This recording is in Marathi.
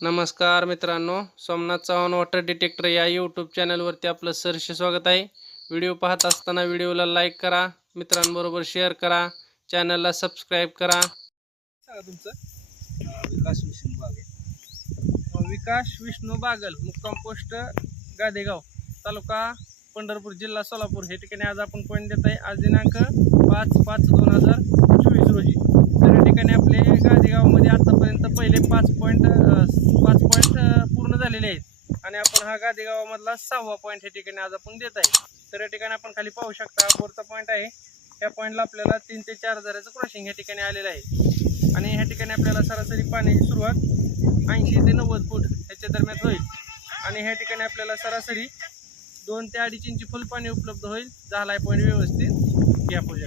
नमस्कार मित्रांनो सोमनाथ चव्हाण वॉटर डिटेक्टर या यूट्यूब चॅनलवरती आपलं सरसे स्वागत आहे. व्हिडिओ पाहत असताना व्हिडिओला लाईक करा मित्रांबरोबर शेअर करा चॅनलला सबस्क्राईब करा. सांगा तुमचं. विकास विष्णू बागेल. विकास विष्णू बागल मुक्काम पोस्ट गादेगाव तालुका पंढरपूर जिल्हा सोलापूर. हे ठिकाणी आज आपण पॉईंट देत आहे. आज दिनांक पाच पाच दोन हजार ठिकाणी आपले गादेगावमध्ये आतापर्यंत पहिले पाच पॉईंट पाच पॉईंट पूर्ण झालेले आहेत. आणि आपण हा गादेगावामधला सहावा पॉईंट या ठिकाणी आज आपण देत आहे. तर या ठिकाणी आपण खाली पाहू शकता हा बोरचा पॉईंट आहे. या पॉईंटला आपल्याला तीन ते चार हजाराचं क्रॉसिंग या ठिकाणी आलेलं आहे. आणि ह्या ठिकाणी आपल्याला सरासरी पाण्याची सुरुवात ऐंशी ते नव्वद फूट ह्याच्या दरम्यान होईल. आणि ह्या ठिकाणी आपल्याला सरासरी दोन ते अडीच इंची फुल पाणी उपलब्ध होईल. झाला आहे पॉईंट व्यवस्थित. घ्या पूजा